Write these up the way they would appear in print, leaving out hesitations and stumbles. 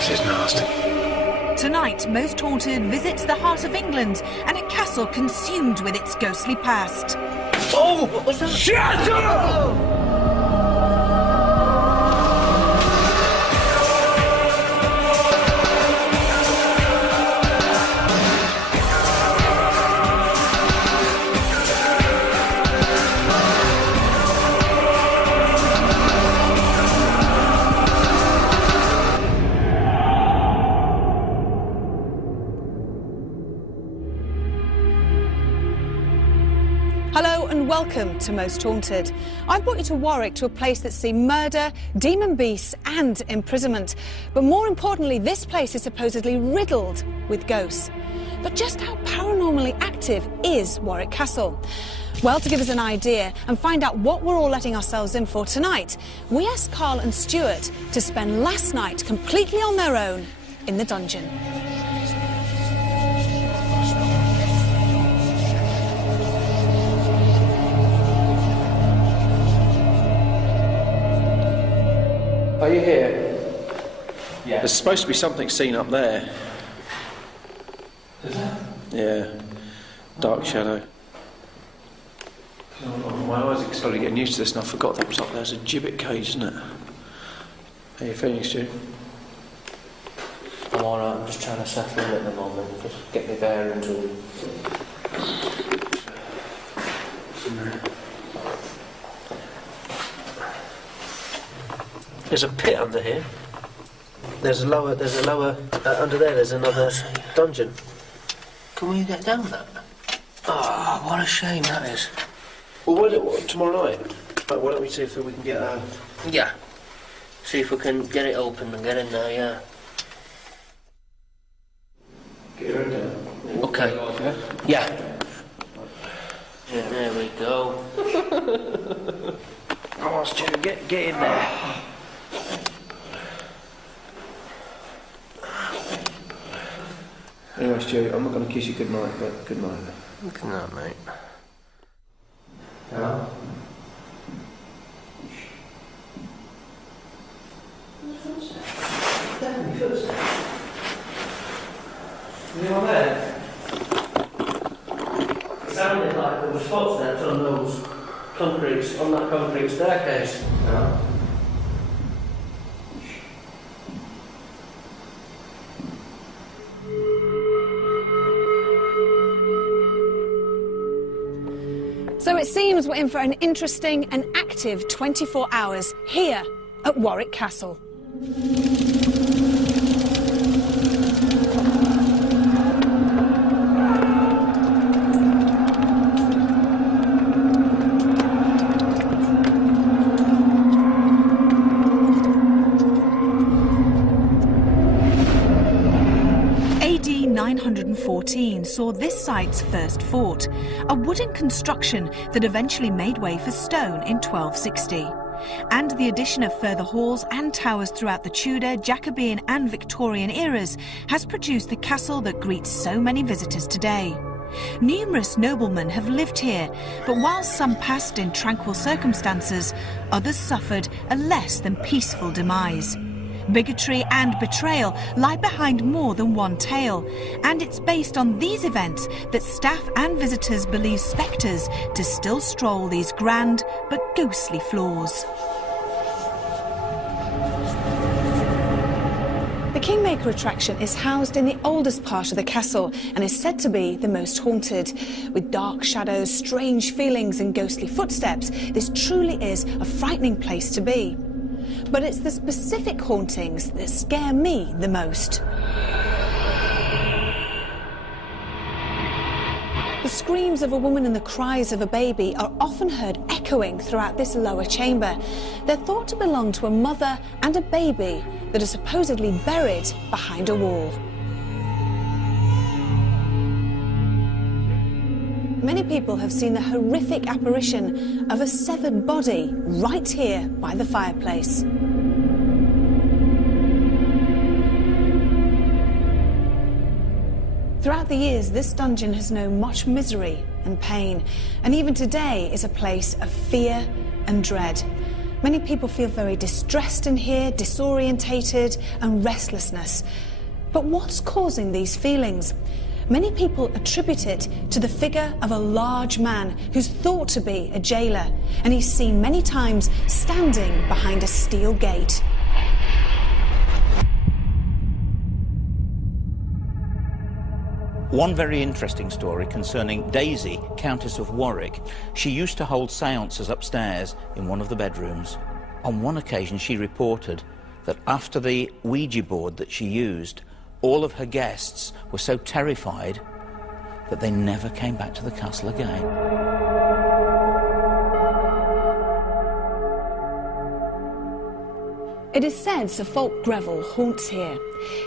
This is nasty. Tonight, Most Haunted visits the heart of England and a castle consumed with its ghostly past. Oh, what was that? Shut up! Hello and welcome to Most Haunted. I've brought you to Warwick, to a place that's seen murder, demon beasts and imprisonment. But more importantly, this place is supposedly riddled with ghosts. But just how paranormally active is Warwick Castle? Well, to give us an idea and find out what we're all letting ourselves in for tonight, we asked Carl and Stuart to spend last night completely on their own in the dungeon. Are you here? Yeah. There's supposed to be something seen up there. Is there? Yeah. Dark shadow. My eyes are slowly getting used to this and I forgot that was up there. There's a gibbet cage, isn't it? How are you feeling, Stu? I'm alright, I'm just trying to settle in at the moment. Just get my bearings and... There's a pit under here. There's a lower, under there there's another dungeon. Can we get down that? Oh, what a shame that is. Well, tomorrow night? Why don't we see if we can get Yeah. See if we can get it open and get in there, yeah. Get your head down. Okay. Yeah. Yeah, there we go. Come on, Stu, get in there. Anyway, Stu, I'm not going to kiss you goodnight, but good night. Good night, mate. Hello? Anyone there? It sounded like there was footsteps on that concrete staircase. No. So it seems we're in for an interesting and active 24 hours here at Warwick Castle. AD 914 saw this site's first fort, a wooden construction that eventually made way for stone in 1260. And the addition of further halls and towers throughout the Tudor, Jacobean and Victorian eras has produced the castle that greets so many visitors today. Numerous noblemen have lived here, but while some passed in tranquil circumstances, others suffered a less than peaceful demise. Bigotry and betrayal lie behind more than one tale, and it's based on these events that staff and visitors believe spectres to still stroll these grand but ghostly floors. The Kingmaker attraction is housed in the oldest part of the castle and is said to be the most haunted. With dark shadows, strange feelings and ghostly footsteps, this truly is a frightening place to be. But it's the specific hauntings that scare me the most. The screams of a woman and the cries of a baby are often heard echoing throughout this lower chamber. They're thought to belong to a mother and a baby that are supposedly buried behind a wall. Many people have seen the horrific apparition of a severed body right here by the fireplace. Throughout the years, this dungeon has known much misery and pain, and even today is a place of fear and dread. Many people feel very distressed in here, disorientated and restlessness. But what's causing these feelings? Many people attribute it to the figure of a large man who's thought to be a jailer, and he's seen many times standing behind a steel gate. One very interesting story concerning Daisy, Countess of Warwick. She used to hold seances upstairs in one of the bedrooms. On one occasion she reported that after the Ouija board that she used, all of her guests were so terrified that they never came back to the castle again. It is said Sir Fulk Greville haunts here.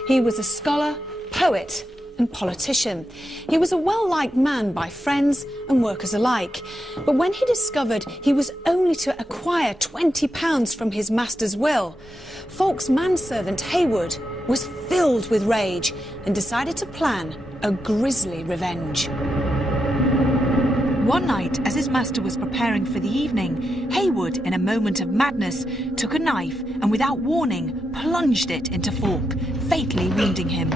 He was a scholar, poet and politician. He was a well-liked man by friends and workers alike. But when he discovered he was only to acquire £20 from his master's will, Fulk's manservant Haywood was filled with rage and decided to plan a grisly revenge. One night, as his master was preparing for the evening, Haywood, in a moment of madness, took a knife and without warning plunged it into Fulk, fatally wounding him.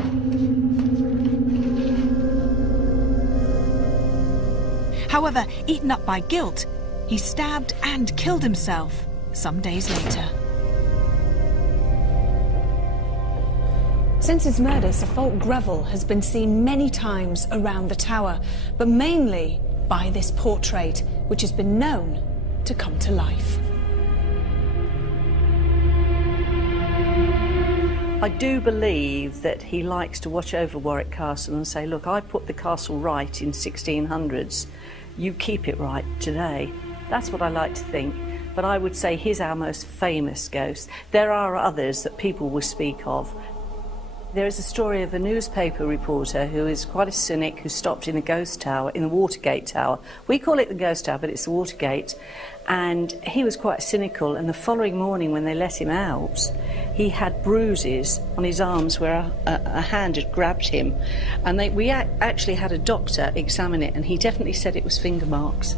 However, eaten up by guilt, he stabbed and killed himself some days later. Since his murder, Sir Fulk Greville has been seen many times around the tower, but mainly by this portrait, which has been known to come to life. I do believe that he likes to watch over Warwick Castle and say, look, I put the castle right in 1600s, you keep it right today. That's what I like to think, but I would say he's our most famous ghost. There are others that people will speak of. There is a story of a newspaper reporter who is quite a cynic who stopped in the ghost tower, in the Watergate Tower. We call it the ghost tower, but it's the Watergate. And he was quite cynical, and the following morning when they let him out, he had bruises on his arms where a hand had grabbed him. And we actually had a doctor examine it, and he definitely said it was finger marks.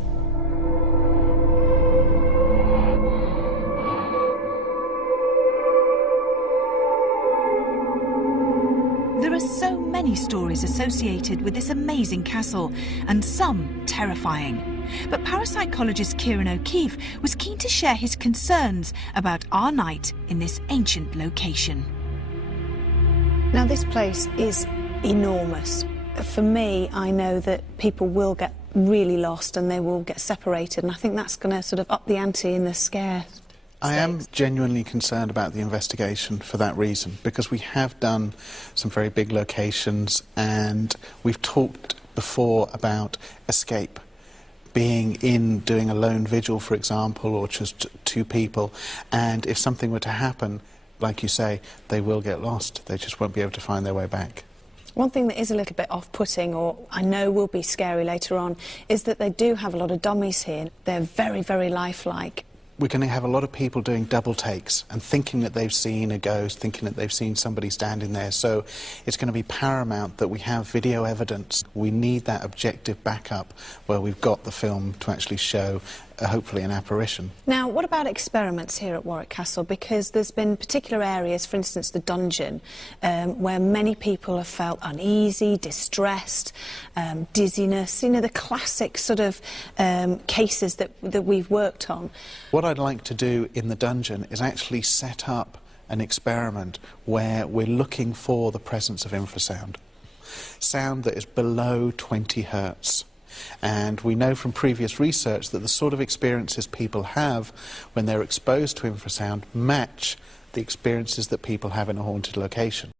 There are so many stories associated with this amazing castle, and some terrifying. But parapsychologist Kieran O'Keefe was keen to share his concerns about our night in this ancient location. Now, this place is enormous. For me, I know that people will get really lost and they will get separated, and I think that's going to sort of up the ante in the scare. I am genuinely concerned about the investigation for that reason, because we have done some very big locations and we've talked before about escape, being in doing a lone vigil, for example, or just two people, and if something were to happen, like you say, they will get lost. They just won't be able to find their way back. One thing that is a little bit off-putting, or I know will be scary later on, is that they do have a lot of dummies here. They're very, very lifelike. We're going to have a lot of people doing double takes and thinking that they've seen a ghost, thinking that they've seen somebody standing there. So it's going to be paramount that we have video evidence. We need that objective backup where we've got the film to actually show hopefully an apparition. Now, what about experiments here at Warwick Castle? Because there's been particular areas, for instance the dungeon, where many people have felt uneasy, distressed, dizziness, you know, the classic sort of cases that we've worked on. What I'd like to do in the dungeon is actually set up an experiment where we're looking for the presence of infrasound. Sound that is below 20 hertz. And we know from previous research that the sort of experiences people have when they're exposed to infrasound match the experiences that people have in a haunted location.